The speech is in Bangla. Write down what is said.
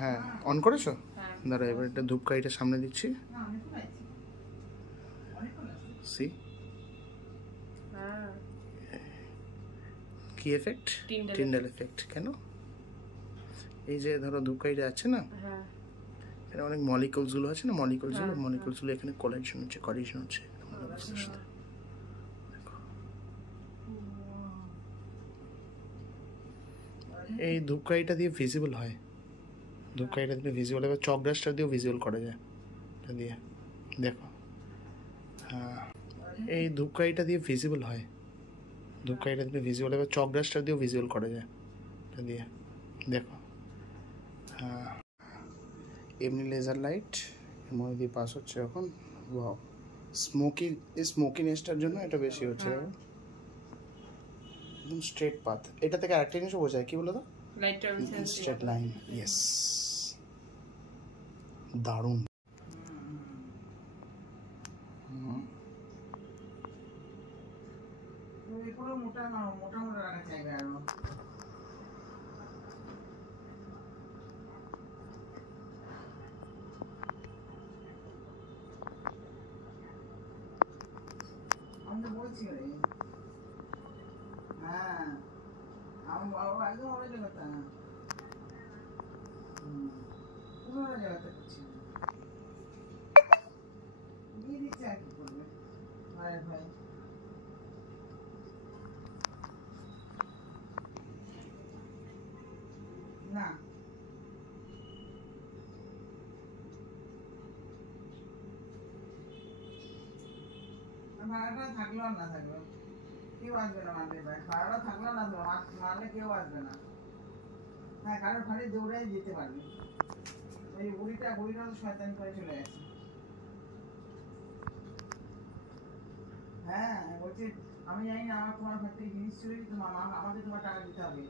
হ্যাঁ অন করেছো? দাঁড়া এবার একটা ধূপকাঠিটা সামনে দিচ্ছি। সি কি এফেক্ট? Tyndall effect. কেন? এই যে ধরো ধূপকাঠিটা আছে না, এখানে অনেক মলিকুলসগুলো আছে না, মলিকুলসগুলো এখানে কোলাইশন হচ্ছে এই ধূপকাঠিটা দিয়ে ভিজিবল হয়, ধূপকাঠিটা দিয়ে ভিজিবল, এবার চক ডাস্টার দিয়েও ভিজিবল করা যায় এটা দিয়ে, দেখো। হ্যাঁ এই ধূপকাঠিটা দিয়ে ভিজিবল হয়, ধূপকাঠিটা দিয়ে ভিজিবল, এবার চক ডাস্টার দিয়েও ভিজিবল করা যায় এটা দিয়ে, দেখো। হ্যাঁ এমনি লেজার লাইট এর মধ্যে দিয়ে পাস হচ্ছে এখন। ওয়াও স্মোকিনেসটার জন্য এটা বেশি হচ্ছে একদম স্ট্রেট পাথ। এটা থেকে আরেকটা জিনিসও বোঝায়, কি বলো তো? Straight line. ইয়েস, দারুণ। মোটা মোটা মোটা রাখা চাইবে আরো। আমি তো বলছি রে, হ্যাঁ আমি একদম ওরা জায়গাটা পুরো জায়গাটা করছি দিয়ে দিচ্ছে আর কি করবে ভাই ভাই। না ভাড়াটা থাকলো আর না থাকলো কেউ আসবে না মারলে, ভাই ভাড়াটা থাকলো না তো মারলে কেউ আসবে না। হ্যাঁ কারোর ঘরে দৌড়াই যেতে পারবে, ওই বুড়িটা শয়তানি করে চলে গেছে। হ্যাঁ বলছি আমি জানি না, আমার তোমার ঘর থেকে জিনিস চুরি, তোমার আমাকে তোমার টাকা দিতে হবে।